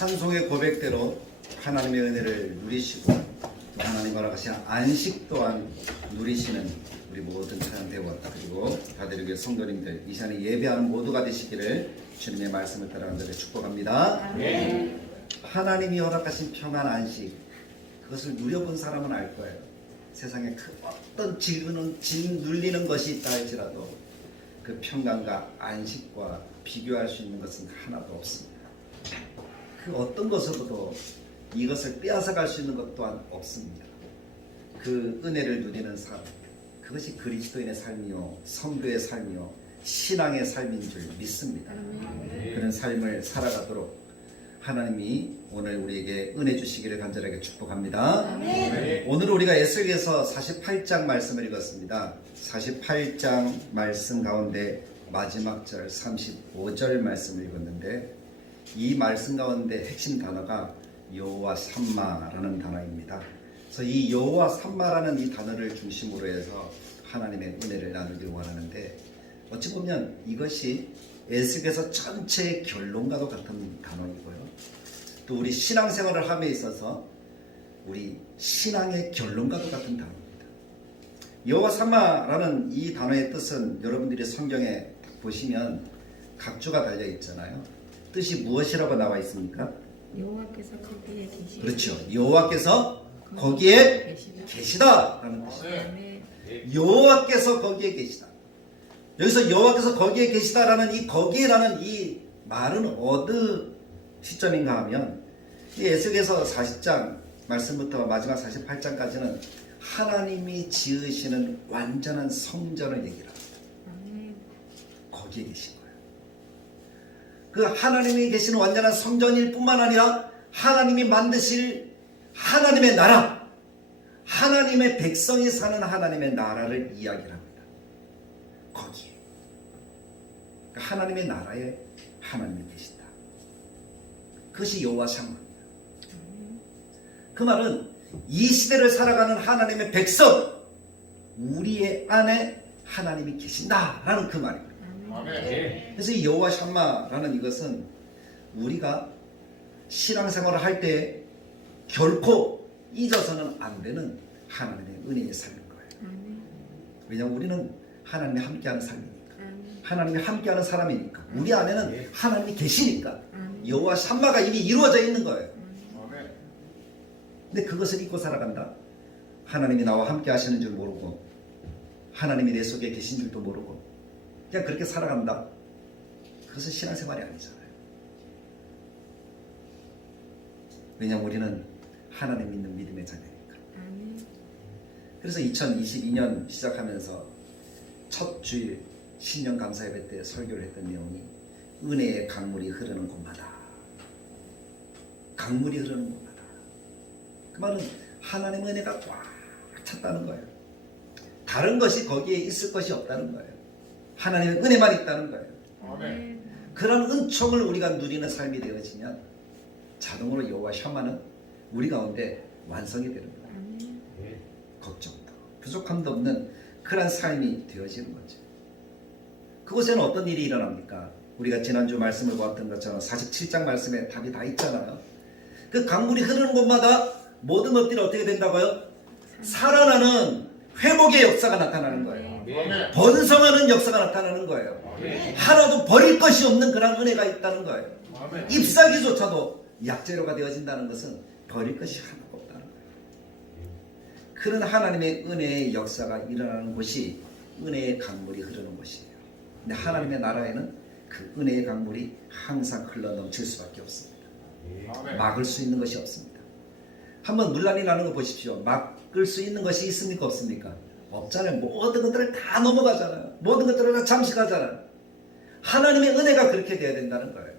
찬송의 고백대로 하나님의 은혜를 누리시고 또 하나님 허락하신 안식 또한 누리시는 우리 모든 찬양대원 그리고 가톨릭의 성도님들 이 시간에 예배하는 모두가 되시기를 주님의 말씀을 따라가는 자를 축복합니다. 아멘. 하나님이 허락하신 평안 안식 그것을 누려본 사람은 알 거예요. 세상에 그 어떤 짓 눌리는 것이 있다 할지라도 그 평강과 안식과 비교할 수 있는 것은 하나도 없습니다. 그 어떤 것으로도 이것을 빼앗아갈 수 있는 것 또한 없습니다. 그 은혜를 누리는 삶 그것이 그리스도인의 삶이요 성도의 삶이요 신앙의 삶인 줄 믿습니다. 그런 삶을 살아가도록 하나님이 오늘 우리에게 은혜 주시기를 간절하게 축복합니다. 오늘 우리가 에스겔서 48장 말씀을 읽었습니다. 48장 말씀 가운데 마지막 절 35절 말씀을 읽었는데 이 말씀 가운데 핵심 단어가 여호와 삼마라는 단어입니다. 그래서 이 여호와 삼마라는 이 단어를 중심으로 해서 하나님의 은혜를 나누길 원하는데 어찌 보면 이것이 에스겔서 전체의 결론과도 같은 단어이고요. 또 우리 신앙생활을 함에 있어서 우리 신앙의 결론과도 같은 단어입니다. 여호와 삼마라는 이 단어의 뜻은 여러분들이 성경에 보시면 각주가 달려 있잖아요. 뜻이 무엇이라고 나와 있습니까? 여호와께서 거기에 계시다. 그렇죠. 여호와께서 거기에 계시다라는 뜻입니다. 여호와께서 거기에 계시다. 여기서 여호와께서 거기에 계시다라는 이 거기에라는 이 말은 어느 시점인가 하면 이 에스겔서 40장 말씀부터 마지막 48장까지는 하나님이 지으시는 완전한 성전을 얘기를 합니다. 거기에 계신 거예요. 그 하나님이 계시는 완전한 성전일 뿐만 아니라 하나님이 만드실 하나님의 나라, 하나님의 백성이 사는 하나님의 나라를 이야기를 합니다. 거기에 그러니까 하나님의 나라에 하나님이 계신다. 그것이 여호와 샴마입니다. 그 말은 이 시대를 살아가는 하나님의 백성 우리의 안에 하나님이 계신다라는 그 말입니다. 그래서 이 여호와 샴마라는 이것은 우리가 신앙생활을 할 때 결코 잊어서는 안 되는 하나님의 은혜의 삶인 거예요. 왜냐하면 우리는 하나님이 함께하는 삶이니까 하나님이 함께하는 사람이니까 우리 안에는 하나님이 계시니까 여호와 샴마가 이미 이루어져 있는 거예요. 근데 그것을 잊고 살아간다. 하나님이 나와 함께 하시는 줄 모르고 하나님이 내 속에 계신 줄도 모르고 그냥 그렇게 살아간다. 그것은 신앙생활이 아니잖아요. 왜냐하면 우리는 하나님 믿는 믿음의 자녀니까. 그래서 2022년 시작하면서 첫 주일 신년 감사 예배 때 설교를 했던 내용이 은혜의 강물이 흐르는 곳마다 강물이 흐르는 곳마다 그 말은 하나님의 은혜가 꽉 찼다는 거예요. 다른 것이 거기에 있을 것이 없다는 거예요. 하나님의 은혜만 있다는 거예요. 그런 은총을 우리가 누리는 삶이 되어지면 자동으로 여호와 샴마는 우리 가운데 완성이 되는 거예요. 걱정도 부족함도 없는 그런 삶이 되어지는 거죠. 그곳에는 어떤 일이 일어납니까? 우리가 지난주 말씀을 보았던 것처럼 47장 말씀에 답이 다 있잖아요. 그 강물이 흐르는 곳마다 모든 것들이 어떻게 된다고요? 살아나는 회복의 역사가 나타나는 거예요. 번성하는 역사가 나타나는 거예요. 하나도 버릴 것이 없는 그런 은혜가 있다는 거예요. 잎사귀조차도 약재료가 되어진다는 것은 버릴 것이 하나도 없다는 거예요. 그런 하나님의 은혜의 역사가 일어나는 곳이 은혜의 강물이 흐르는 곳이에요. 근데 하나님의 나라에는 그 은혜의 강물이 항상 흘러 넘칠 수밖에 없습니다. 막을 수 있는 것이 없습니다. 한번 문란이 나는 거 보십시오. 막을 수 있는 것이 있습니까? 없습니까? 없잖아요. 모든 것들을 다 넘어가잖아요. 모든 것들을 다 잠식하잖아요. 하나님의 은혜가 그렇게 되어야 된다는 거예요.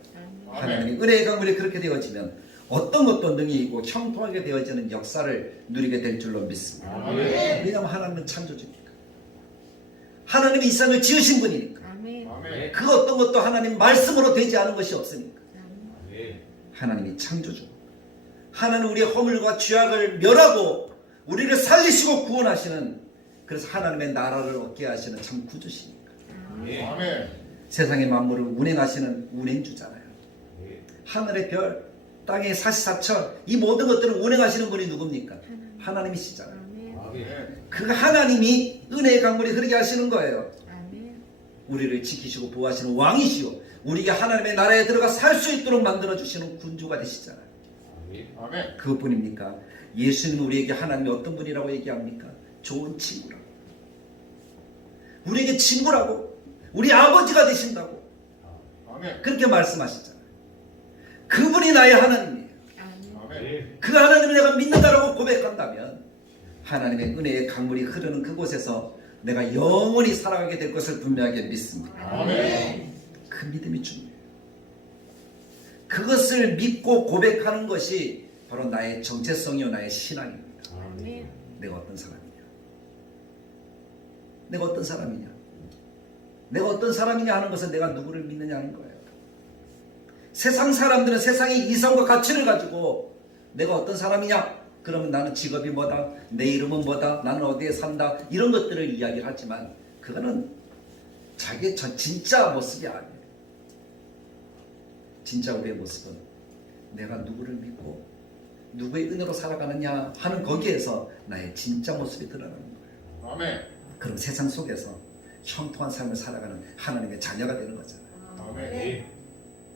하나님의 은혜의 강물이 그렇게 되어지면 어떤 것도 능히 있고 형통하게 되어지는 역사를 누리게 될 줄로 믿습니다. 왜냐하면 하나님은 창조주니까. 하나님이 이 세상을 지으신 분이니까. 그 어떤 것도 하나님 말씀으로 되지 않은 것이 없으니까. 하나님이 창조주. 하나님 우리의 허물과 죄악을 멸하고 우리를 살리시고 구원하시는 그래서 하나님의 나라를 얻게 하시는 참 구주시니까. 세상의 만물을 운행하시는 운행주잖아요. 하늘의 별, 땅의 사시사철 이 모든 것들을 운행하시는 분이 누굽니까? 하나님이시잖아요. 아멘. 그 하나님이 은혜의 강물이 흐르게 하시는 거예요. 아멘. 우리를 지키시고 보호하시는 왕이시오. 우리가 하나님의 나라에 들어가 살 수 있도록 만들어주시는 군주가 되시잖아요. 아멘. 그것뿐입니까? 예수님은 우리에게 하나님이 어떤 분이라고 얘기합니까? 좋은 친구라고. 우리에게 친구라고. 우리 아버지가 되신다고. 아멘. 그렇게 말씀하시잖아요. 그분이 나의 하나님이에요. 아멘. 아멘. 그 하나님을 내가 믿는다라고 고백한다면 하나님의 은혜의 강물이 흐르는 그곳에서 내가 영원히 살아가게 될 것을 분명하게 믿습니다. 아멘. 그 믿음이 중요해요. 그것을 믿고 고백하는 것이 바로 나의 정체성이요 나의 신앙입니다. 아멘. 내가 어떤 사람이냐? 내가 어떤 사람이냐? 내가 어떤 사람이냐 하는 것은 내가 누구를 믿느냐 하는 거예요. 세상 사람들은 세상의 이성과 가치를 가지고 내가 어떤 사람이냐? 그러면 나는 직업이 뭐다? 내 이름은 뭐다? 나는 어디에 산다? 이런 것들을 이야기를 하지만 그거는 자기의 진짜 모습이 아니에요. 진짜 우리의 모습은 내가 누구를 믿고 누구의 은혜로 살아가느냐 하는 거기에서 나의 진짜 모습이 드러나는 거예요. 아멘. 그럼 세상 속에서 형통한 삶을 살아가는 하나님의 자녀가 되는 거잖아요. 아멘.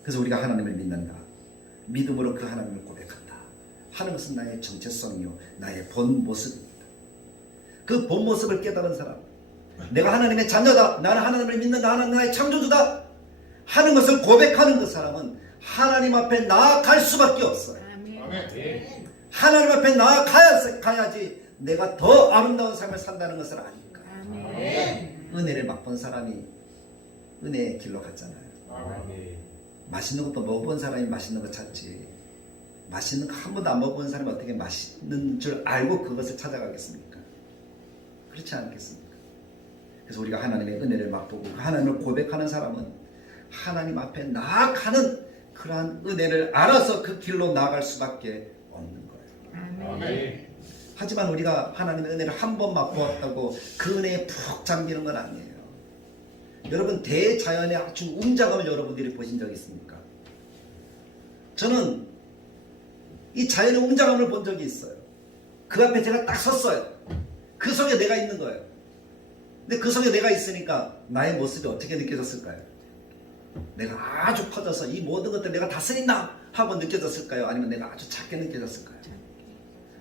그래서 우리가 하나님을 믿는다. 믿음으로 그 하나님을 고백한다. 하는 것은 나의 정체성이요 나의 본 모습입니다. 그 본 모습을 깨달은 사람, 내가 하나님의 자녀다, 나는 하나님을 믿는다, 하나님 나의 창조주다 하는 것을 고백하는 그 사람은 하나님 앞에 나아갈 수밖에 없어요. 아멘. 아멘. 하나님 앞에 나아가야지 내가 더 아름다운 삶을 산다는 것을 아니까. 아멘. 은혜를 맛본 사람이 은혜의 길로 갔잖아요. 아멘. 맛있는 것도 먹어본 사람이 맛있는 거 찾지, 맛있는 거 한 번도 안 먹어본 사람이 어떻게 맛있는 줄 알고 그것을 찾아가겠습니까? 그렇지 않겠습니까? 그래서 우리가 하나님의 은혜를 맛보고 그 하나님을 고백하는 사람은 하나님 앞에 나아가는 그러한 은혜를 알아서 그 길로 나아갈 수밖에 없는 거예요. 아멘. 하지만 우리가 하나님의 은혜를 한 번 맛보았다고 그 은혜에 푹 잠기는 건 아니에요. 여러분 대자연의 아주 웅장함을 여러분들이 보신 적 있습니까? 저는 이 자연의 웅장함을 본 적이 있어요. 그 앞에 제가 딱 섰어요. 그 속에 내가 있는 거예요. 근데 그 속에 내가 있으니까 나의 모습이 어떻게 느껴졌을까요? 내가 아주 커져서 이 모든 것들 내가 다스린다 하고 느껴졌을까요? 아니면 내가 아주 작게 느껴졌을까요?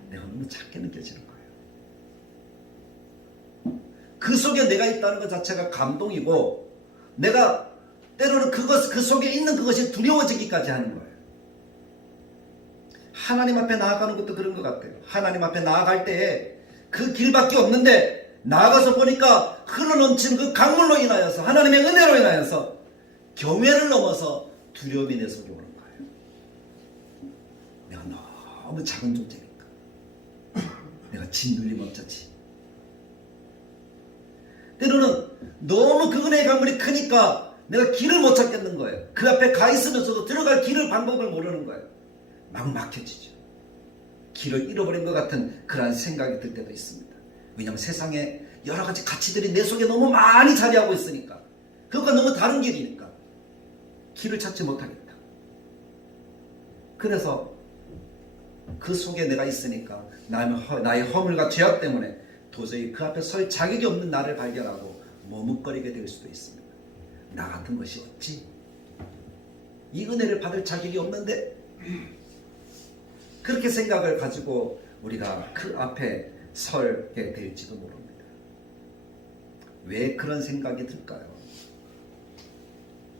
내가 너무 작게 느껴지는 거예요. 그 속에 내가 있다는 것 자체가 감동이고, 내가 때로는 그 속에 있는 그것이 두려워지기까지 하는 거예요. 하나님 앞에 나아가는 것도 그런 것 같아요. 하나님 앞에 나아갈 때에 그 길밖에 없는데 나아가서 보니까 흘러넘치는 그 강물로 인하여서, 하나님의 은혜로 인하여서 경외를 넘어서 두려움이 내 속에 오는 거예요. 내가 너무 작은 존재니까. 내가 짓눌림 없자지. 때로는 너무 그 은혜의 강물이 크니까 내가 길을 못 찾겠는 거예요. 그 앞에 가 있으면서도 들어갈 길을 방법을 모르는 거예요. 막 막혀지죠. 길을 잃어버린 것 같은 그러한 생각이 들 때도 있습니다. 왜냐하면 세상에 여러 가지 가치들이 내 속에 너무 많이 자리하고 있으니까, 그것과 너무 다른 길이니까 길을 찾지 못하겠다. 그래서 그 속에 내가 있으니까 나의 허물과 죄악 때문에 도저히 그 앞에 설 자격이 없는 나를 발견하고 머뭇거리게 될 수도 있습니다. 나 같은 것이 어찌 이 은혜를 받을 자격이 없는데, 그렇게 생각을 가지고 우리가 그 앞에 설게 될지도 모릅니다. 왜 그런 생각이 들까요?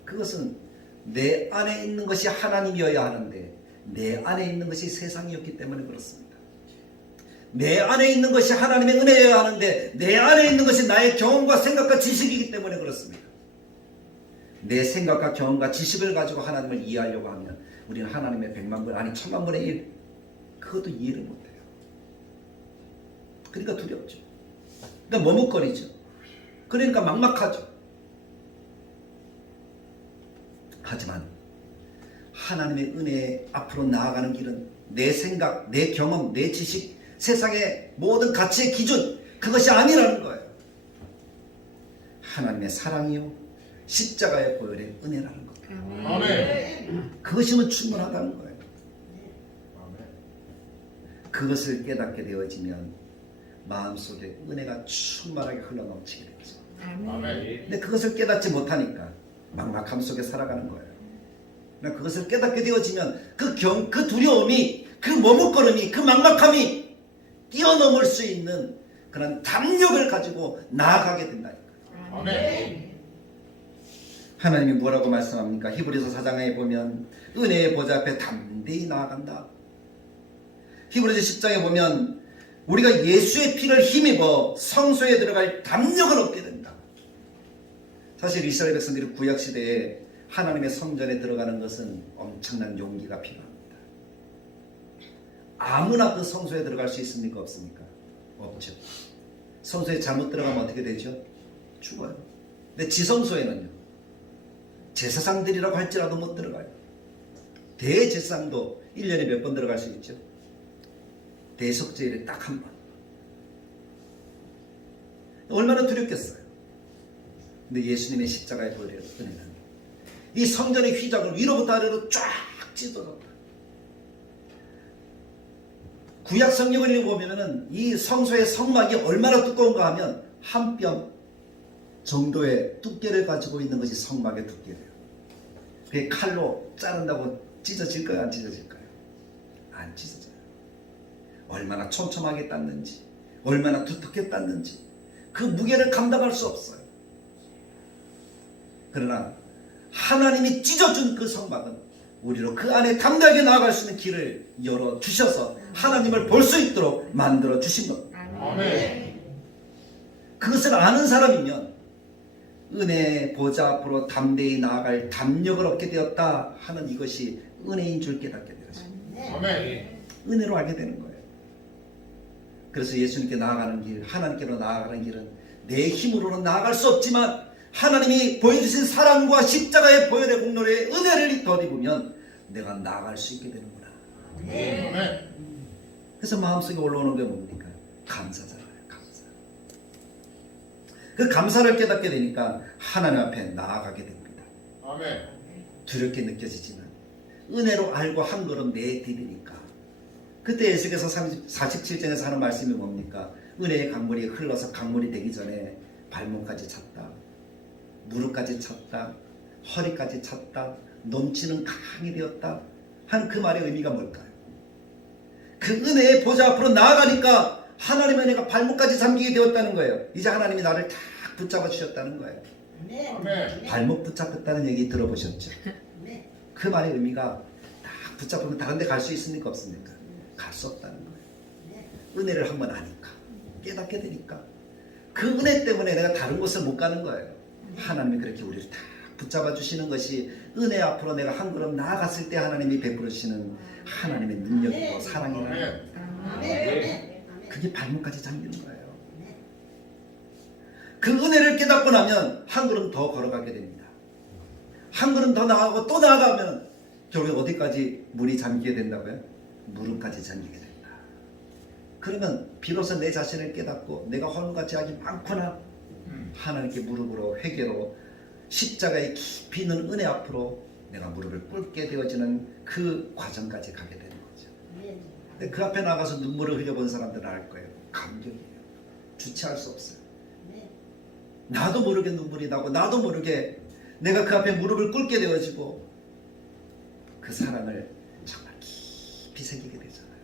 그것은 내 안에 있는 것이 하나님이어야 하는데 내 안에 있는 것이 세상이었기 때문에 그렇습니다. 내 안에 있는 것이 하나님의 은혜여야 하는데 내 안에 있는 것이 나의 경험과 생각과 지식이기 때문에 그렇습니다. 내 생각과 경험과 지식을 가지고 하나님을 이해하려고 하면 우리는 하나님의 100만 분, 아니 1000만 분의 1, 그것도 이해를 못해요. 그러니까 두렵죠. 그러니까 머뭇거리죠. 그러니까 막막하죠. 하지만 하나님의 은혜 앞으로 나아가는 길은 내 생각, 내 경험, 내 지식, 세상의 모든 가치의 기준, 그것이 아니라는 거예요. 하나님의 사랑이요 십자가의 보혈의 은혜라는 것. 아멘. 그것이면 충분하다는 거예요. 그것을 깨닫게 되어지면 마음속에 은혜가 충만하게 흘러넘치게 되죠. 아멘. 근데 그것을 깨닫지 못하니까 막막함 속에 살아가는 거예요. 그러니까 그것을 깨닫게 되어지면 그 두려움이, 그 머뭇거림이, 그 막막함이 뛰어넘을 수 있는 그런 담력을 가지고 나아가게 된다니까요. 아멘. 하나님이 뭐라고 말씀합니까? 히브리서 4장에 보면 은혜의 보좌 앞에 담대히 나아간다. 히브리서 10장에 보면 우리가 예수의 피를 힘입어 성소에 들어갈 담력을 얻게 된다. 사실 이스라엘 백성들이 구약시대에 하나님의 성전에 들어가는 것은 엄청난 용기가 필요합니다. 아무나 그 성소에 들어갈 수 있습니까? 없습니까? 없죠. 성소에 잘못 들어가면 어떻게 되죠? 죽어요. 근데 지성소에는요, 제사장들이라고 할지라도 못 들어가요. 대제사장도 1년에 몇 번 들어갈 수 있죠? 대속죄일에 딱 한 번. 얼마나 두렵겠어요. 근데 예수님의 십자가의 은혜는 이 성전의 휘장을 위로부터 아래로 쫙 찢어졌다. 구약 성경을 읽어보면 이 성소의 성막이 얼마나 두꺼운가 하면 한 뼘 정도의 두께를 가지고 있는 것이 성막의 두께예요. 그게 칼로 자른다고 찢어질까요? 안 찢어질까요? 안 찢어져요. 얼마나 촘촘하게 땄는지, 얼마나 두텁게 땄는지 그 무게를 감당할 수 없어요. 그러나 하나님이 찢어준 그 성막은 우리로 그 안에 담대하게 나아갈 수 있는 길을 열어주셔서 하나님을 볼 수 있도록 만들어 주신 겁니다. 아멘. 그것을 아는 사람이면 은혜의 보좌 앞으로 담대히 나아갈 담력을 얻게 되었다 하는 이것이 은혜인 줄 깨닫게 되었습니다. 아멘. 은혜로 알게 되는 거예요. 그래서 예수님께 나아가는 길, 하나님께로 나아가는 길은 내 힘으로는 나아갈 수 없지만 하나님이 보여주신 사랑과 십자가의 보혈의 공로의 은혜를 덧입으면 내가 나아갈 수 있게 되는구나. 아멘. 그래서 마음속에 올라오는 게 뭡니까? 감사잖아요. 감사. 그 감사를 깨닫게 되니까 하나님 앞에 나아가게 됩니다. 아멘. 두렵게 느껴지지만 은혜로 알고 한 걸음 내디디니까 그때 에스겔서 47장에서 하는 말씀이 뭡니까? 은혜의 강물이 흘러서 강물이 되기 전에 발목까지 찼다, 무릎까지 찼다, 허리까지 찼다, 넘치는 강이 되었다 하는 그 말의 의미가 뭘까요? 그 은혜의 보좌 앞으로 나아가니까 하나님의 은혜가 발목까지 잠기게 되었다는 거예요. 이제 하나님이 나를 딱 붙잡아 주셨다는 거예요. 아멘. 발목 붙잡혔다는 얘기 들어보셨죠? 그 말의 의미가 딱 붙잡으면 다른 데 갈 수 있습니까? 없습니까? 갈 수 없다는 거예요. 은혜를 한번 아니까, 깨닫게 되니까 그 은혜 때문에 내가 다른 곳을 못 가는 거예요. 하나님이 그렇게 우리를 다 붙잡아 주시는 것이 은혜 앞으로 내가 한 걸음 나아갔을 때 하나님이 베풀어 주시는 하나님의 능력이고 사랑이라는 거예요. 그게 발목까지 잠기는 거예요. 그 은혜를 깨닫고 나면 한 걸음 더 걸어가게 됩니다. 한 걸음 더 나아가고 또 나아가면 결국 어디까지 물이 잠기게 된다고요? 무릎까지 잠기게 된다. 그러면 비로소 내 자신을 깨닫고 내가 허물같이 악이 많구나, 하나님께 무릎으로 회개로 십자가의 깊이 있는 은혜 앞으로 내가 무릎을 꿇게 되어지는 그 과정까지 가게 되는 거죠. 근데 그 앞에 나가서 눈물을 흘려본 사람들은 알 거예요. 감격이에요. 주체할 수 없어요. 나도 모르게 눈물이 나고 나도 모르게 내가 그 앞에 무릎을 꿇게 되어지고 그 사랑을 정말 깊이 새기게 되잖아요.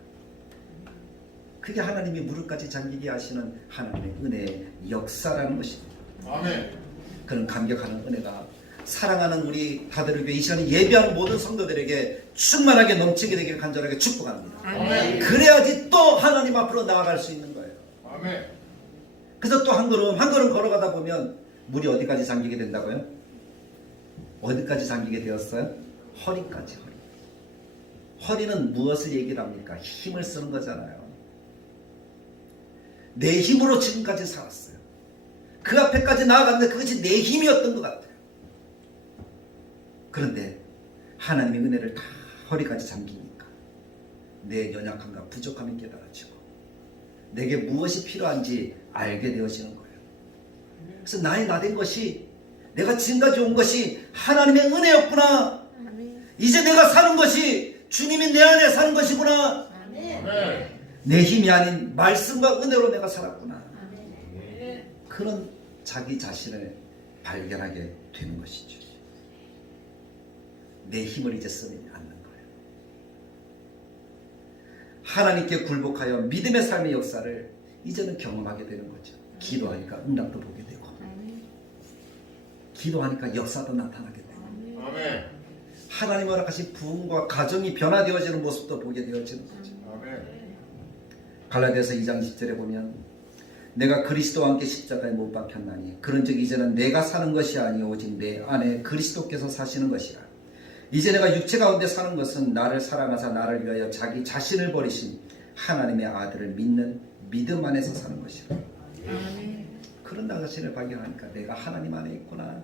그게 하나님이 무릎까지 잠기게 하시는 하나님의 은혜의 역사라는 것입니다. 아멘. 그런 감격하는 은혜가 사랑하는 우리 다들을 위해 이 시간에 예배하는 모든 성도들에게 충만하게 넘치게 되기를 간절하게 축복합니다. 아멘. 그래야지 또 하나님 앞으로 나아갈 수 있는 거예요. 아멘. 그래서 또 한 걸음 걸어가다 보면 물이 어디까지 잠기게 된다고요? 어디까지 잠기게 되었어요? 허리까지. 허리는 무엇을 얘기를 합니까? 힘을 쓰는 거잖아요. 내 힘으로 지금까지 살았어요. 그 앞에까지 나아갔는데 그것이 내 힘이었던 것 같아요. 그런데 하나님의 은혜를 다 허리까지 잠기니까 내 연약함과 부족함이 깨달아지고 내게 무엇이 필요한지 알게 되어지는 거예요. 그래서 나의 나된 것이, 내가 지금까지 온 것이 하나님의 은혜였구나. 이제 내가 사는 것이 주님이 내 안에 사는 것이구나. 아멘. 내 힘이 아닌 말씀과 은혜로 내가 살았구나. 아멘. 그런 자기 자신을 발견하게 되는 것이죠. 내 힘을 이제 쓰지 않는 거예요. 하나님께 굴복하여 믿음의 삶의 역사를 이제는 경험하게 되는 거죠. 기도하니까 응답도 보게 되고, 기도하니까 역사도 나타나게 되고, 아멘. 하나님 허락하신 부흥과 가정이 변화되어지는 모습도 보게 되어지는 거죠. 아멘. 갈라디아서 2장 10절에 보면 내가 그리스도와 함께 십자가에 못 박혔나니 그런즉 이제는 내가 사는 것이 아니요 오직 내 안에 그리스도께서 사시는 것이라. 이제 내가 육체 가운데 사는 것은 나를 사랑하사 나를 위하여 자기 자신을 버리신 하나님의 아들을 믿는 믿음 안에서 사는 것이라. 그런 나 자신을 발견하니까 내가 하나님 안에 있구나.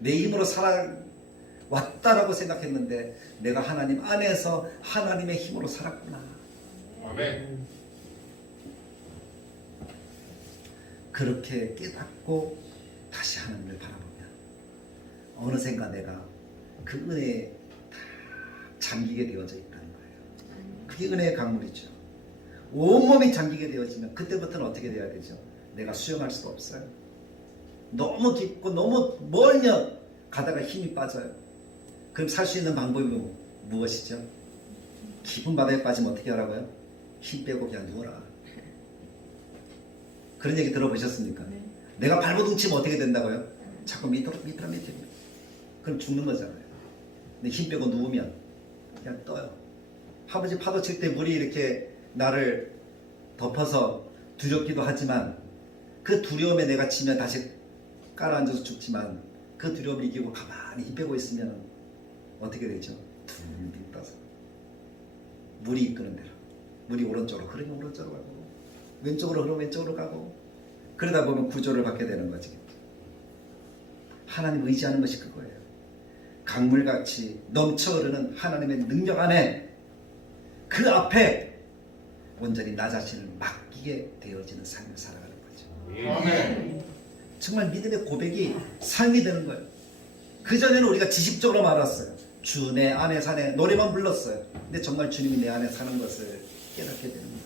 내 힘으로 살아왔다라고 생각했는데 내가 하나님 안에서 하나님의 힘으로 살았구나. 아멘. 그렇게 깨닫고 다시 하나님을 바라보면 어느샌가 내가 그 은혜에 다 잠기게 되어져 있다는 거예요. 그게 은혜의 강물이죠. 온몸이 잠기게 되어지면 그때부터는 어떻게 돼야 되죠? 내가 수영할 수도 없어요. 너무 깊고 너무 멀면 가다가 힘이 빠져요. 그럼 살 수 있는 방법이 무엇이죠? 깊은 바다에 빠지면 어떻게 하라고요? 힘 빼고 그냥 누워라. 그런 얘기 들어보셨습니까? 내가 발버둥 치면 어떻게 된다고요? 자꾸 밑으로. 그럼 죽는 거잖아요. 근데 힘 빼고 누우면 그냥 떠요. 아버지 파도 칠 때 물이 이렇게 나를 덮어서 두렵기도 하지만 그 두려움에 내가 치면 다시 깔아앉아서 죽지만 그 두려움을 이기고 가만히 힘 빼고 있으면 어떻게 되죠? 둥둥 떠서 물이 이끄는 대로, 물이 오른쪽으로 흐르면 오른쪽으로 가고 왼쪽으로 흐르면 왼쪽으로 가고, 그러다 보면 구조를 받게 되는 거지. 하나님 의지하는 것이 그거예요. 강물같이 넘쳐 흐르는 하나님의 능력 안에 그 앞에 온전히 나 자신을 맡기게 되어지는 삶을 살아가는 거죠. 아멘. 정말 믿음의 고백이 삶이 되는 거예요. 그전에는 우리가 지식적으로 알았어요. 주 내 안에 사네 노래만 불렀어요. 근데 정말 주님이 내 안에 사는 것을 깨닫게 되는 거예요.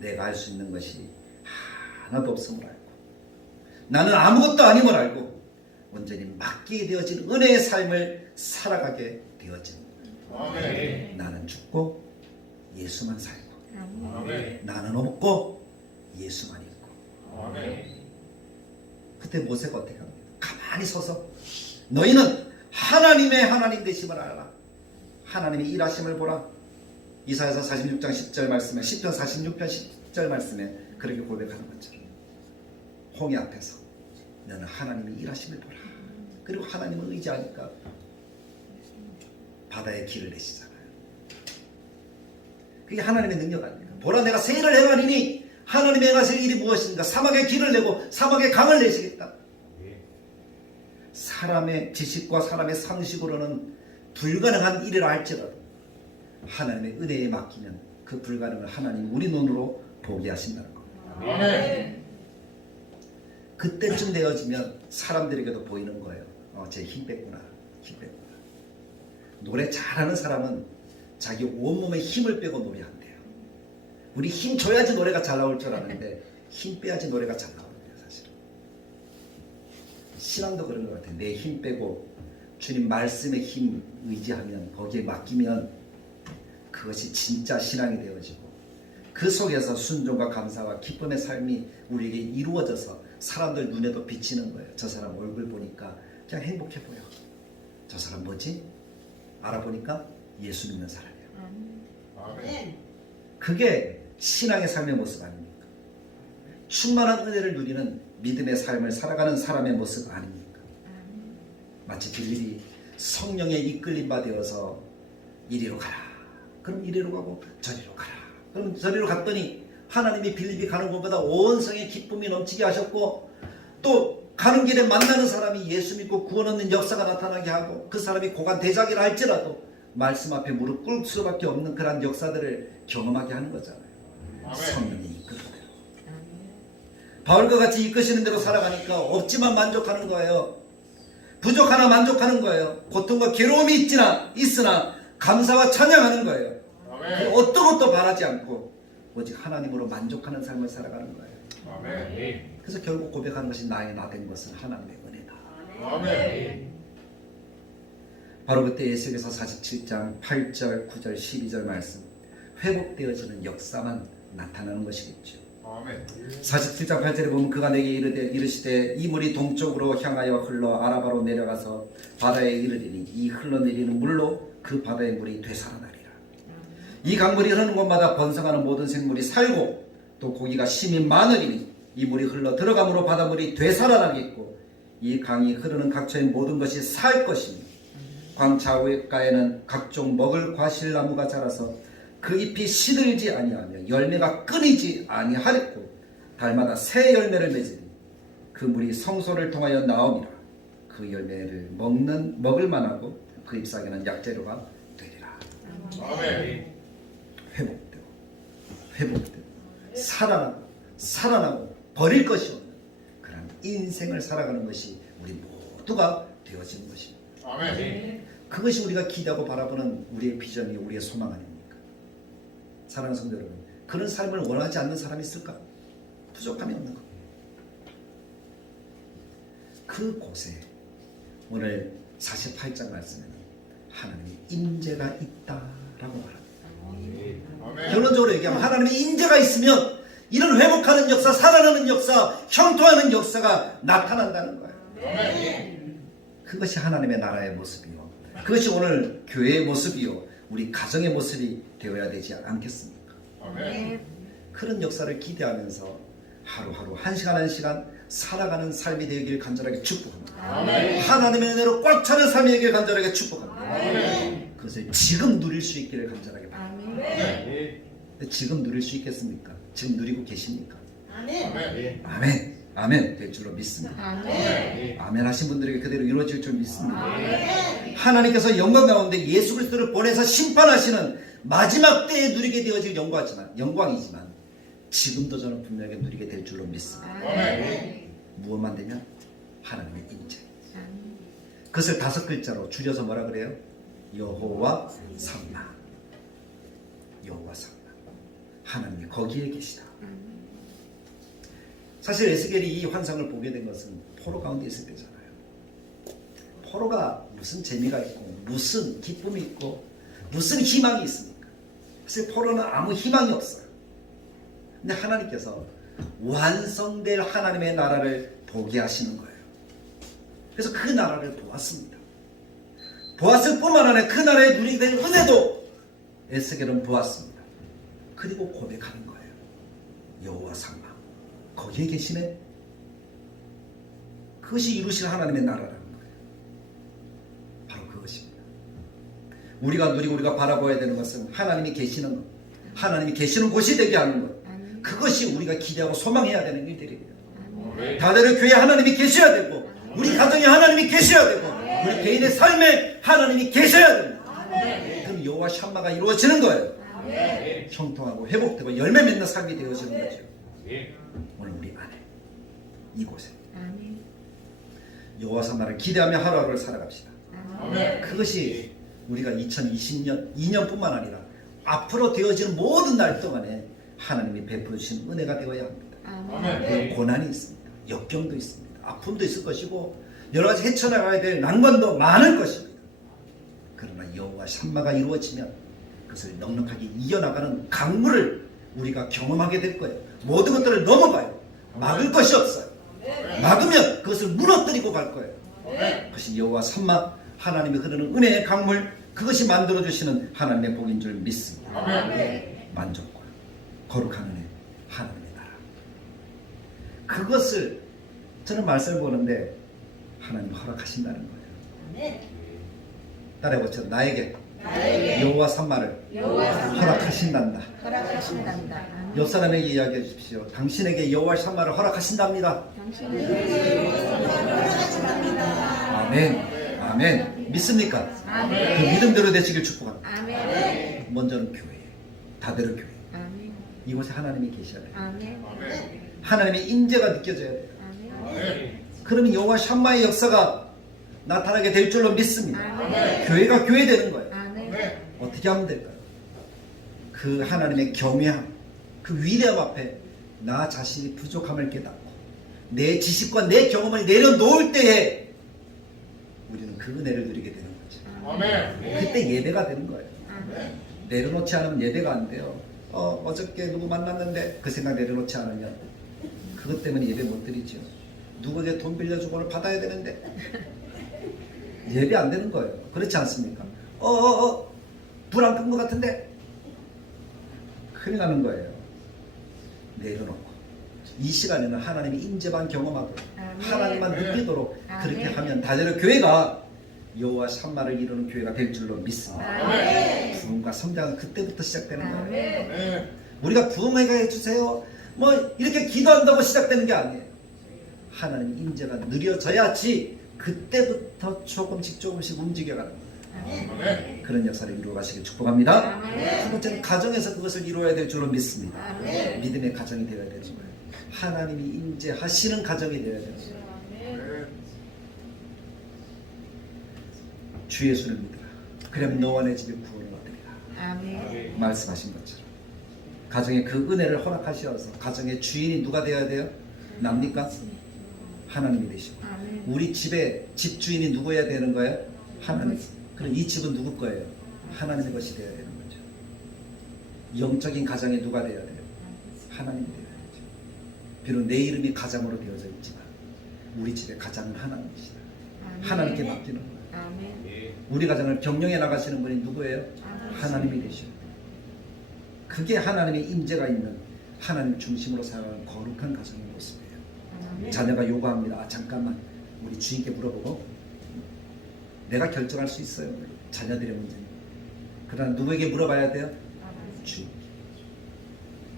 내가 할 수 있는 것이 하나도 없음을 알고 나는 아무것도 아님을 알고 온전히 맡기게 되어진 은혜의 삶을 살아가게 되어지는 거예요. 아멘. 나는 죽고 예수만 살고 아멘. 나는 없고 예수만 있고. 아멘. 그때 모세가 어떻게 합니까? 가만히 서서 너희는 하나님의 하나님 되심을 알아라. 하나님의 일하심을 보라. 이사야서 46장 10절 말씀에, 시편 46편 10절 말씀에 그렇게 고백하는 것처럼 홍해 앞에서 너는 하나님의 일하심을 보라. 그리고 하나님을 의지하니까 바다에 길을 내시잖아요. 그게 하나님의 능력 아닙니까? 보라 내가 세일을 행하리니 하나님의 행하실 일이 무엇인가? 사막에 길을 내고 사막에 강을 내시겠다. 사람의 지식과 사람의 상식으로는 불가능한 일이라 할지라도 하나님의 은혜에 맡기면 그 불가능을 하나님 우리 눈으로 보게 하신다는 겁니다. 아멘. 그때쯤 되어지면 사람들에게도 보이는 거예요. 제 힘 뺐구나. 힘 뺐구나. 노래 잘하는 사람은 자기 온몸에 힘을 빼고 노래한대요. 우리 힘 줘야지 노래가 잘 나올 줄 아는데 힘 빼야지 노래가 잘 나오는데요, 사실은. 신앙도 그런 것 같아요. 내 힘 빼고 주님 말씀의 힘 의지하면, 거기에 맡기면 그것이 진짜 신앙이 되어지고 그 속에서 순종과 감사와 기쁨의 삶이 우리에게 이루어져서 사람들 눈에도 비치는 거예요. 저 사람 얼굴 보니까 그냥 행복해 보여. 저 사람 뭐지? 알아보니까 예수 믿는 사람이에요. 아멘. 그게 신앙의 삶의 모습 아닙니까? 충만한 은혜를 누리는 믿음의 삶을 살아가는 사람의 모습 아닙니까? 마치 빌립이 성령에 이끌림 받아서 이리로 가라. 그럼 이리로 가고 저리로 가라. 그럼 저리로 갔더니 하나님이 빌립이 가는 곳보다 온 성에 기쁨이 넘치게 하셨고, 또 가는 길에 만나는 사람이 예수 믿고 구원 얻는 역사가 나타나게 하고, 그 사람이 고관 대작이라 할지라도 말씀 앞에 무릎 꿇을 수밖에 없는 그런 역사들을 경험하게 하는 거잖아요. 아멘. 성령이 이끄는 대로. 바울과 같이 이끄시는 대로 살아가니까 없지만 만족하는 거예요. 부족하나 만족하는 거예요. 고통과 괴로움이 있으나 감사와 찬양하는 거예요. 아멘. 어떤 것도 바라지 않고 오직 하나님으로 만족하는 삶을 살아가는 거예요. 아멘. 그래서 결국 고백하는 것이 나의 나 된 것은 하나님의 은혜다. 아멘. 바로 그때 에스겔서 47장 8절, 9절, 12절 말씀, 회복되어지는 역사만 나타나는 것이겠죠. 아멘. 47장 8절에 보면 그가 내게 이르시되 이 물이 동쪽으로 향하여 흘러 아라바로 내려가서 바다에 이르리니 이 흘러내리는 물로 그 바다의 물이 되살아나리라. 이 강물이 흐르는 곳마다 번성하는 모든 생물이 살고 또 고기가 심히 많으리니 이 물이 흘러 들어감으로 바닷물이 되살아나겠고 이 강이 흐르는 각처의 모든 것이 살 것이며 광 좌우가에는 각종 먹을 과실나무가 자라서 그 잎이 시들지 아니하며 열매가 끊이지 아니하였고 달마다 새 열매를 맺으니 그 물이 성소를 통하여 나오니라. 그 열매를 먹을 만하고 그 잎사귀는 약재료가 되리라. 아멘. 회복되고 살아나고 버릴 것이 없는 그런 인생을 살아가는 것이 우리 모두가 되어지는 것입니다. 아멘. 그것이 우리가 기대하고 바라보는 우리의 비전이 우리의 소망 아닙니까? 사랑하는 성도 여러분, 그런 삶을 원하지 않는 사람이 있을까? 부족함이 없는 겁니다. 그곳에 오늘 48장 말씀에는 하나님의 임재가 있다라고 말합니다. 아멘. 결론적으로 얘기하면 하나님의 임재가 있으면 이런 회복하는 역사, 살아나는 역사, 형통하는 역사가 나타난다는 거예요. 아멘. 그것이 하나님의 나라의 모습이요, 그것이 오늘 교회의 모습이요, 우리 가정의 모습이 되어야 되지 않겠습니까? 아멘. 그런 역사를 기대하면서 하루하루 한 시간 한 시간 살아가는 삶이 되길 간절하게 축복합니다. 아멘. 하나님의 은혜로 꽉 차는 삶이 되길 간절하게 축복합니다. 아멘. 그것을 지금 누릴 수 있기를 간절하게 바랍니다. 아멘. 지금 누릴 수 있겠습니까? 지금 누리고 계십니까? 아멘. 아멘. 아멘 될 줄로 믿습니다. 아멘. 아멘 하신 분들에게 그대로 이루어질 줄 믿습니다. 아멘. 하나님께서 영광 가운데 예수 그리스도를 보내서 심판하시는 마지막 때에 누리게 되어질 영광이지만 지금도 저는 분명히 누리게 될 줄로 믿습니다. 아멘. 무엇만 되냐? 하나님의 임재. 그것을 5글자로 줄여서 뭐라 그래요? 여호와 삼마. 여호와 삼마. 하나님이 거기에 계시다. 사실 에스겔이 이 환상을 보게 된 것은 포로 가운데 있을 때잖아요. 포로가 무슨 재미가 있고 무슨 기쁨이 있고 무슨 희망이 있습니까? 사실 포로는 아무 희망이 없어요. 근데 하나님께서 완성될 하나님의 나라를 보게 하시는 거예요. 그래서 그 나라를 보았습니다. 보았을 뿐만 아니라 그 나라에 누리게 된 은혜도 에스겔은 보았습니다. 그리고 고백하는 거예요. 여호와 삼마. 거기에 계시네. 그것이 이루실 하나님의 나라라는 거예요. 바로 그것입니다. 우리가 누리고 우리가 바라봐야 되는 것은 하나님이 계시는 것, 하나님이 계시는 곳이 되게 하는 것, 그것이 우리가 기대하고 소망해야 되는 일들입니다. 다들 교회에 하나님이 계셔야 되고 우리 가정에 하나님이 계셔야 되고 우리 개인의 삶에 하나님이 계셔야 됩니다. 그럼 여호와 샴마가 이루어지는 거예요. 형통하고 회복되고 열매 맺는 삶이 되어지는 거죠. 오늘 우리 안에 이곳에 여호와 샴마를 기대하며 하루하루를 살아갑시다. 그것이 우리가 2020년 2년뿐만 아니라 앞으로 되어지는 모든 날 동안에 하나님이 베풀어 주신 은혜가 되어야 합니다. 그 고난이 있습니다. 역경도 있습니다. 아픔도 있을 것이고 여러 가지 헤쳐나가야 될 난관도 많을 것입니다. 그러나 여호와 샴마가 이루어지면 그것을 넉넉하게 이겨나가는 강물을 우리가 경험하게 될 거예요. 모든 것들을 넘어가요. 막을 것이 없어요. 막으면 그것을 무너뜨리고 갈 거예요. 그것이 여호와 샴마, 하나님이 흐르는 은혜의 강물, 그것이 만들어주시는 하나님의 복인 줄 믿습니다. 만족과 거룩한 은혜, 하나님의 나라. 그것을 저는 말씀을 보는데 하나님이 허락하신다는 거예요. 따라해보죠. 나에게 여호와 삼마를 허락하신단다. 옆 사람에게 이야기해 주십시오. 당신에게 여호와 삼마를 허락하신답니다. 아멘. 아멘. 믿습니까? 그 믿음대로 되시길 축복합니다. 먼저는 교회, 다대로 교회. 이곳에 하나님이 계셔야 돼요. 하나님의 임재가 느껴져야 돼요. 그러면 여호와 샴마의 역사가 나타나게 될 줄로 믿습니다. 교회가 교회 되는 거예요. 어떻게 하면 될까요? 그 하나님의 경외함, 그 위대함 앞에 나 자신이 부족함을 깨닫고 내 지식과 내 경험을 내려놓을 때에 우리는 그 은혜를 누리게 되는 거죠. 그때 예배가 되는 거예요. 내려놓지 않으면 예배가 안 돼요. 어저께 누구 만났는데 그 생각 내려놓지 않으면 그것 때문에 예배 못 드리죠. 누구에게 돈 빌려주고 오늘 받아야 되는데 예배 안 되는 거예요. 그렇지 않습니까? 불 안 끈 것 같은데 큰일 나는 거예요. 내려놓고 이 시간에는 하나님의 임재만 경험하고 하나님만 느끼도록 그렇게 하면 다자녀 교회가 여호와 샴마를 이루는 교회가 될 줄로 믿습니다. 부흥과 성장은 그때부터 시작되는 거예요. 우리가 부흥회가 해주세요 뭐 이렇게 기도한다고 시작되는 게 아니에요. 하나님 임재가 느려져야지 그때부터 조금씩 움직여가는 거예요. 그런 역사를 이루어 가시길 축복합니다. 두 번째는 가정에서 그것을 이루어야 될 줄로 믿습니다. 믿음의 가정이 되어야 되는 거예요. 하나님이 임재하시는 가정이 되어야 되는 거예요. 주 예수를 믿으라. 그럼 너와 내 집에 구원을 얻으리라. 말씀하신 것처럼 가정에 그 은혜를 허락하셔서 가정의 주인이 누가 되어야 돼요? 납니까? 하나님이 되시고 우리 집의 집주인이 누구여야 되는 거예요? 하나님. 그럼 이 집은 누구 거예요? 하나님의 것이 되어야 되는 거죠. 영적인 가정에 누가 되어야 돼요? 하나님이 되어야 되죠. 비록 내 이름이 가장으로 되어져 있지만 우리 집의 가장은 하나님이시다. 하나님께 맡기는 거예요. 우리 가정을 경영해 나가시는 분이 누구예요? 하나님이 되셔요. 그게 하나님의 임재가 있는 하나님 중심으로 살아가는 거룩한 가정의 모습이에요. 자녀가 요구합니다. 잠깐만 우리 주인께 물어보고 내가 결정할 수 있어요. 자녀들의 문제는. 그러나 누구에게 물어봐야 돼요? 주인.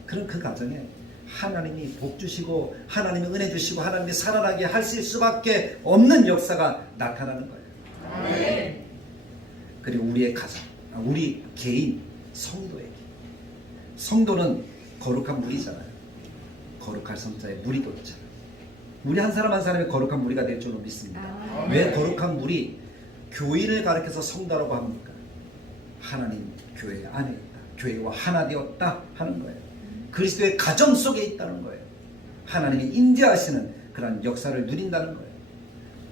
그럼 그 가정에 하나님이 복 주시고 하나님이 은혜 주시고 하나님이 살아나게 하실 수밖에 없는 역사가 나타나는 거예요. 그리고 우리의 가정, 우리 개인, 성도에게. 성도는 거룩한 무리잖아요. 거룩할 성자에 무리도 있잖아요. 우리 한 사람 한 사람이 거룩한 무리가 될 줄로 믿습니다. 왜 거룩한 무리? 교인을 가르쳐서 성도라고 합니까? 하나님 교회 안에 있다. 교회와 하나 되었다 하는 거예요. 그리스도의 가정 속에 있다는 거예요. 하나님이 임재하시는 그런 역사를 누린다는 거예요.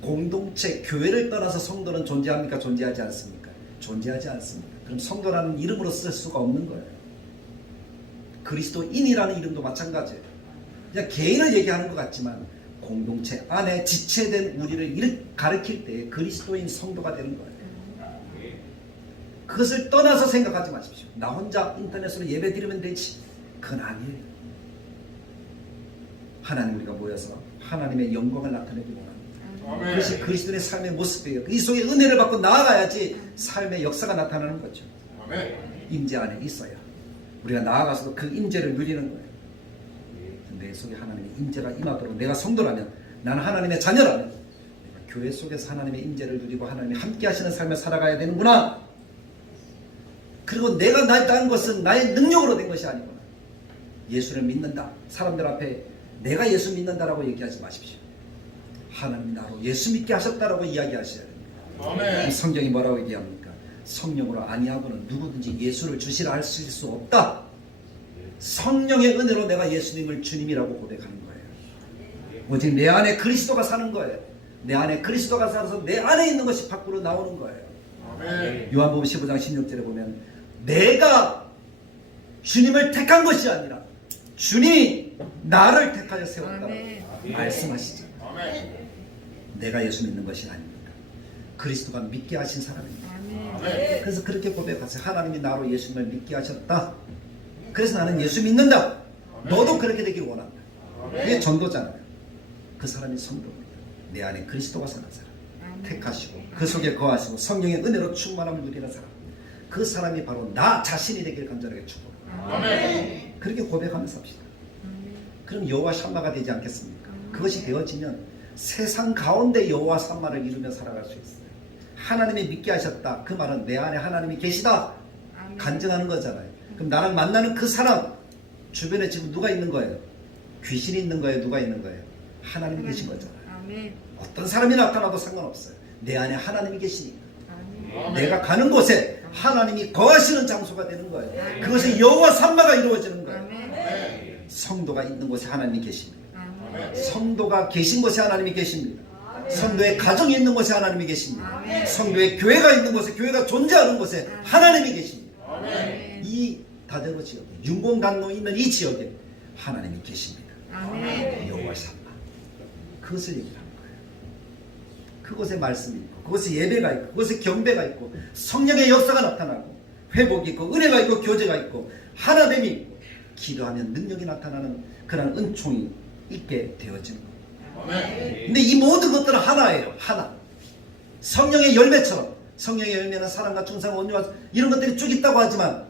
공동체 교회를 떠나서 성도는 존재합니까? 존재하지 않습니까? 존재하지 않습니다. 그럼 성도라는 이름으로 쓸 수가 없는 거예요. 그리스도인이라는 이름도 마찬가지예요. 그냥 개인을 얘기하는 것 같지만 공동체 안에 지체된 우리를 가르칠 때 그리스도인 성도가 되는 거예요. 그것을 떠나서 생각하지 마십시오. 나 혼자 인터넷으로 예배 드리면 되지. 그건 아니에요. 하나님 우리가 모여서 하나님의 영광을 나타내기 원합니다. 그것이 그리스도의 삶의 모습이에요. 이 속에 은혜를 받고 나아가야지 삶의 역사가 나타나는 거죠. 임재 안에 있어야 우리가 나아가서도 그 임재를 누리는 거예요. 내 속에 하나님의 임재가 임하도록 내가 성도라면 나는 하나님의 자녀라면 내가 교회 속에서 하나님의 임재를 누리고 하나님이 함께 하시는 삶을 살아가야 되는구나. 그리고 내가 나있다는 것은 나의 능력으로 된 것이 아니구나. 예수를 믿는다. 사람들 앞에 내가 예수 믿는다라고 얘기하지 마십시오. 하나님이 나로 예수 믿게 하셨다라고 이야기하셔야 됩니다. 성경이 뭐라고 얘기합니까? 성령으로 아니하고는 누구든지 예수를 주시라 할 수 없다. 성령의 은혜로 내가 예수님을 주님이라고 고백하는 거예요. 오직 내 안에 그리스도가 사는 거예요. 내 안에 그리스도가 살아서 내 안에 있는 것이 밖으로 나오는 거예요. 요한복음 15장 16절에 보면 내가 주님을 택한 것이 아니라 주님이 나를 택하여 세웠다고 말씀하시죠. 내가 예수 믿는 것이 아닙니까? 그리스도가 믿게 하신 사람입니다. 그래서 그렇게 고백하세요. 하나님이 나로 예수님을 믿게 하셨다. 그래서 나는 예수 믿는다. 너도 그렇게 되길 원한다. 그게 전도잖아요. 그 사람이 성도입니다. 내 안에 그리스도가 사는 사람, 택하시고 그 속에 거하시고 성령의 은혜로 충만함을 누리는 사람, 그 사람이 바로 나 자신이 되길 간절하게 축복합니다. 그렇게 고백하면서 합시다. 그럼 여호와 샴마가 되지 않겠습니까? 그것이 되어지면 세상 가운데 여호와 샴마를 이루며 살아갈 수 있어요. 하나님이 믿게 하셨다. 그 말은 내 안에 하나님이 계시다. 간증하는 거잖아요. 그럼 나랑 만나는 그 사람 주변에 지금 누가 있는 거예요? 귀신이 있는 거예요? 누가 있는 거예요? 하나님이 계신 거잖아요. 어떤 사람이 나타나도 상관없어요. 내 안에 하나님이 계시니까. 내가 가는 곳에 하나님이 거하시는 장소가 되는 거예요. 그것이 여호와 삼마가 이루어지는 거예요. 아멘. 성도가 있는 곳에 하나님이 계십니다. 아멘. 성도가 계신 곳에 하나님이 계십니다. 성도의 가정이 있는 곳에 하나님이 계십니다. 아멘. 성도의 교회가 있는 곳에, 교회가 존재하는 곳에 하나님이 계십니다. 아멘. 이 다대로 지역에, 윤공간로 있는 이 지역에 하나님이 계십니다. 아멘. 여호와 삼마. 그것을 얘기하는 거예요. 그곳에 말씀이 있고, 그곳에 예배가 있고, 그곳에 경배가 있고, 성령의 역사가 나타나고, 회복이 있고, 은혜가 있고, 교제가 있고, 하나됨이 있고, 기도하면 능력이 나타나는 그런 은총이 있게 되어지는 거예요. 아멘. 근데 이 모든 것들은 하나예요. 하나. 성령의 열매처럼, 성령의 열매는 사랑과 충성, 온유와 이런 것들이 쭉 있다고 하지만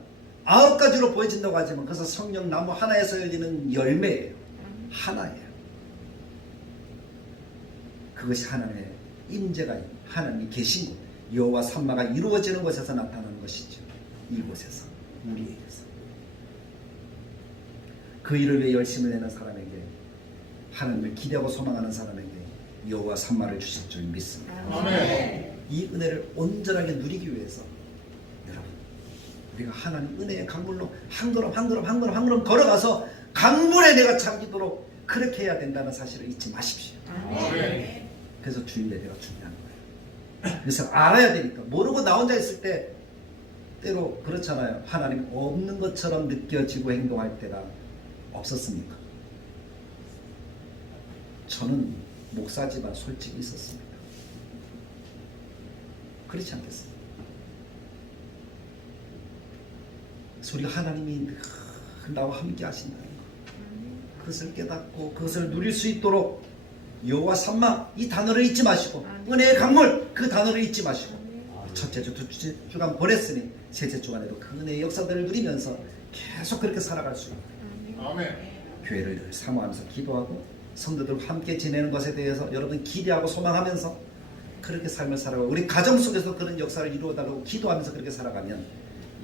9가지로 보여진다고 하지만 그것은 성령 나무 하나에서 열리는 열매예요. 하나예요. 그것이 하나님의 임재가 있는, 하나님이 계신 곳, 여호와 삼마가 이루어지는 곳에서 나타나는 것이죠. 이곳에서, 우리에게서. 그 일을 위해 열심을 내는 사람에게, 하나님을 기대하고 소망하는 사람에게 여호와 삼마를 주실 줄 믿습니다. 아멘. 이 은혜를 온전하게 누리기 위해서 여러분, 우리가 하나님 은혜의 강물로 한 걸음 한 걸음 한 걸음 한 걸음 걸어가서 강물에 내가 잠기도록 그렇게 해야 된다는 사실을 잊지 마십시오. 아멘. 그래서 주일 예배가 중요한 거예요. 그래서 알아야 되니까. 모르고 나 혼자 있을 때 때로 그렇잖아요. 하나님 없는 것처럼 느껴지고 행동할 때가 없었습니까? 저는 목사지만 솔직히 있었습니다. 그렇지 않겠습니까? 우리가 하나님이 나와 함께 하신다는 것, 그것을 깨닫고 그것을 누릴 수 있도록 여호와 삼마 이 단어를 잊지 마시고, 은혜의 강물 그 단어를 잊지 마시고, 첫째 주, 둘째 주간 보냈으니 셋째 주간에도 그 은혜의 역사들을 누리면서 계속 그렇게 살아갈 수 있고, 아멘. 교회를 늘 사모하면서 기도하고 성도들과 함께 지내는 것에 대해서 여러분 기대하고 소망하면서 그렇게 삶을 살아가고, 우리 가정 속에서 그런 역사를 이루어달라고 기도하면서 그렇게 살아가면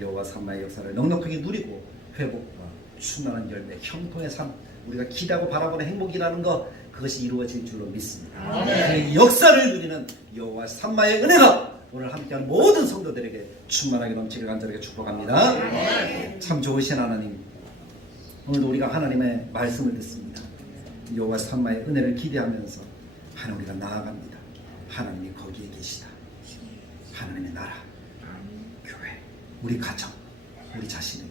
여호와 삼마의 역사를 넉넉하게 누리고 회복과 충만한 열매, 형통의 삶, 우리가 기대하고 바라보는 행복이라는 것, 그것이 이루어질 줄로 믿습니다. 아멘. 그 역사를 누리는 여호와 삼마의 은혜가 오늘 함께하는 모든 성도들에게 충만하게 넘치길 간절하게 축복합니다. 아멘. 참 좋으신 하나님, 오늘도 우리가 하나님의 말씀을 듣습니다. 여호와 삼마의 은혜를 기대하면서 하나님 우리가 나아갑니다. 하나님이 거기에 계시다. 하나님의 나라, 교회, 우리 가정, 우리 자신에게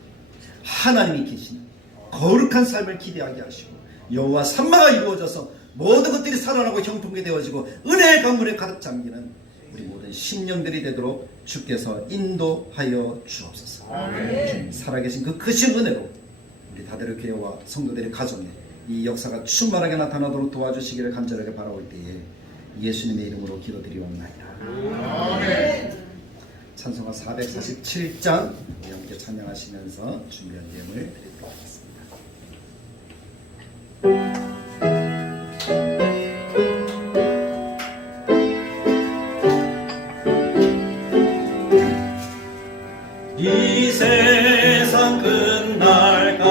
하나님이 계시는 거룩한 삶을 기대하게 하시고, 여호와 삼마가 이루어져서 모든 것들이 살아나고 형통하게 되어지고 은혜의 강물에 가득 잠기는 우리 모든 심령들이 되도록 주께서 인도하여 주옵소서. 아멘. 주님 살아계신 그 크신 은혜로 우리 다대로 교회와 성도들의 가정에 이 역사가 충만하게 나타나도록 도와주시기를 간절하게 바라올 때에 예수님의 이름으로 기도드리옵나이다. 아멘. 찬송가 447장 함께 찬양하시면서 준비한 예물 드리도록 하겠습니다. 이 세상 끝날까지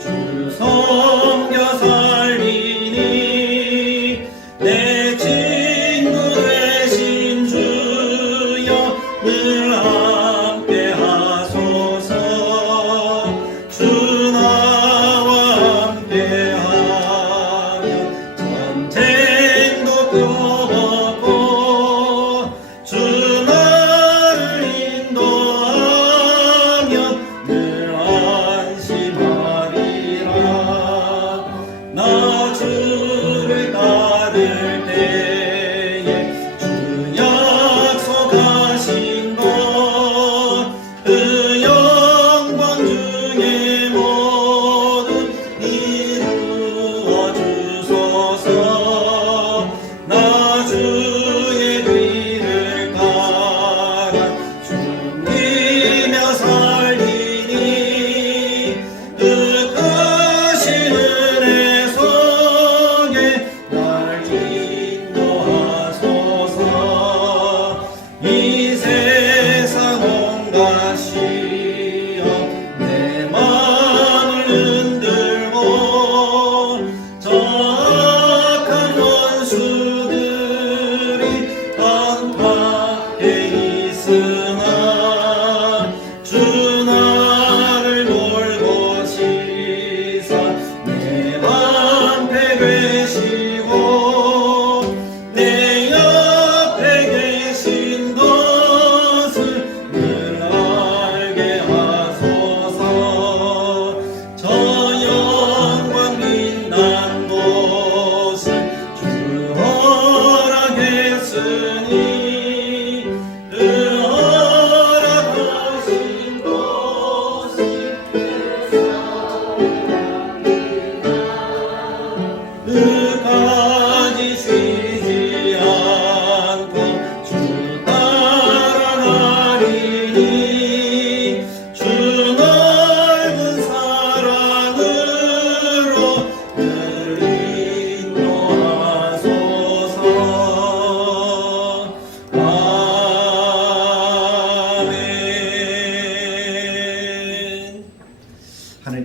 주 섬겨 살리니 내 친구 되신 주여 늘 함께 하소서. 주 나와 함께 하면 전쟁도 펴먹고 주 나를 인도하면 늘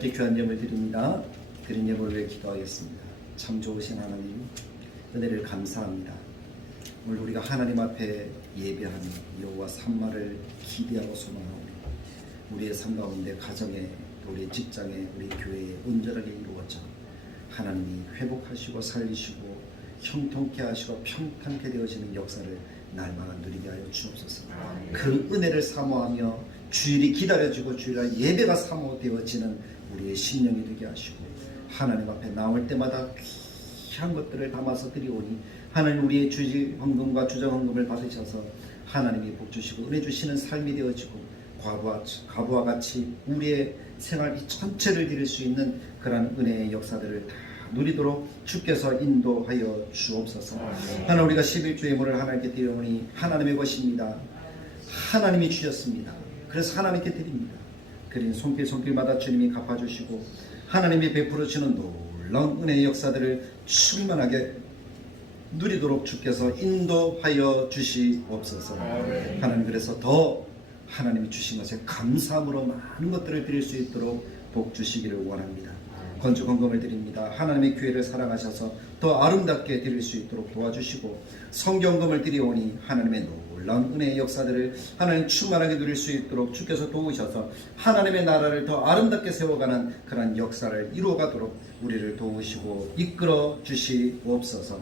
하나님께 귀한 예물 드립니다. 드린 예물을 위해 기도하겠습니다. 참 좋으신 하나님, 은혜를 감사합니다. 오늘 우리가 하나님 앞에 예배하며 여호와 산마를 기대하고 소망하오니 우리의 삶 가운데 가정에, 우리 직장에, 우리 교회에 온전하게 이루어져 하나님이 회복하시고 살리시고 형통케 하시고 평탄케 되어지는 역사를 날마다 누리게 하여 주옵소서. 그 은혜를 사모하며 주일이 기다려지고 주일날 예배가 사모되어지는 우리의 심령이 되게 하시고 하나님 앞에 나올 때마다 귀한 것들을 담아서 드리오니 하나님 우리의 주지 헌금과 주정 헌금을 받으셔서 하나님이 복 주시고 은혜 주시는 삶이 되어지고 과부와 같이 우리의 생활 이 전체를 드릴 수 있는 그런 은혜의 역사들을 다 누리도록 주께서 인도하여 주옵소서. 하나님 우리가 11주 예물을 하나님께 드리오니 하나님의 것입니다. 하나님이 주셨습니다. 그래서 하나님께 드립니다. 그린 손길마다 주님이 갚아주시고 하나님이 베풀어 주는 놀라운 은혜의 역사들을 충만하게 누리도록 주께서 인도하여 주시옵소서. 하나님 그래서 더 하나님이 주신 것에 감사함으로 많은 것들을 드릴 수 있도록 복 주시기를 원합니다. 건축 헌금을 드립니다. 하나님의 교회를 사랑하셔서 더 아름답게 드릴 수 있도록 도와주시고 성경금을 드리오니 하나님의 놀라운 은혜의 역사들을 하나님 충만하게 누릴 수 있도록 주께서 도우셔서 하나님의 나라를 더 아름답게 세워가는 그런 역사를 이루어가도록 우리를 도우시고 이끌어 주시옵소서.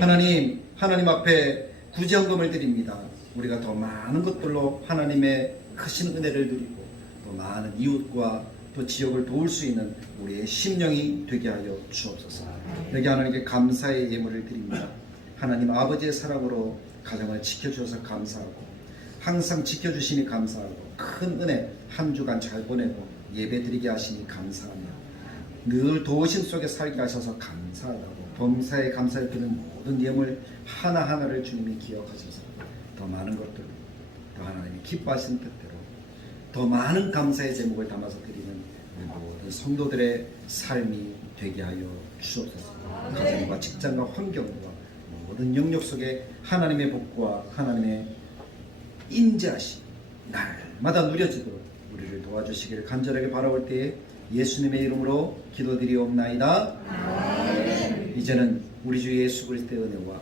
하나님 앞에 구제헌금을 드립니다. 우리가 더 많은 것들로 하나님의 크신 은혜를 누리고 더 많은 이웃과 또 지역을 도울 수 있는 우리의 심령이 되게 하여 주옵소서. 여기 하나님께 감사의 예물을 드립니다. 하나님 아버지의 사랑으로 가정을 지켜주셔서 감사하고 항상 지켜주시니 감사하고 큰 은혜 한 주간 잘 보내고 예배드리게 하시니 감사하며 늘 도우심 속에 살게 하셔서 감사하다고 범사에 감사를 드리는 모든 예물 하나하나를 주님이 기억하셔서 더 많은 것들 더 하나님이 기뻐하시는 뜻대로 더 많은 감사의 제목을 담아서 드리는 우리 모든 성도들의 삶이 되게 하여 주옵소서. 가정과 직장과 환경과 모든 영역 속에 하나님의 복과 하나님의 임재하심 날마다 누려지도록 우리를 도와주시기를 간절하게 바라올 때에 예수님의 이름으로 기도드리옵나이다. 이제는 우리 주 예수 그리스도의 은혜와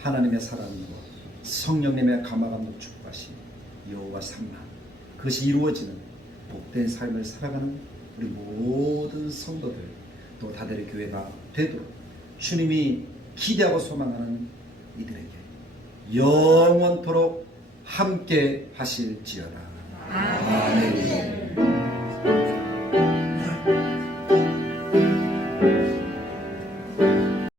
하나님의 사랑과 성령님의 감화감독 축복하심 여호와 산마 그것이 이루어지는 복된 삶을 살아가는 우리 모든 성도들 또 다들의 교회가 되도록 주님이 기대하고 소망하는 이들에게 영원토록 함께 하실지어다. 아멘.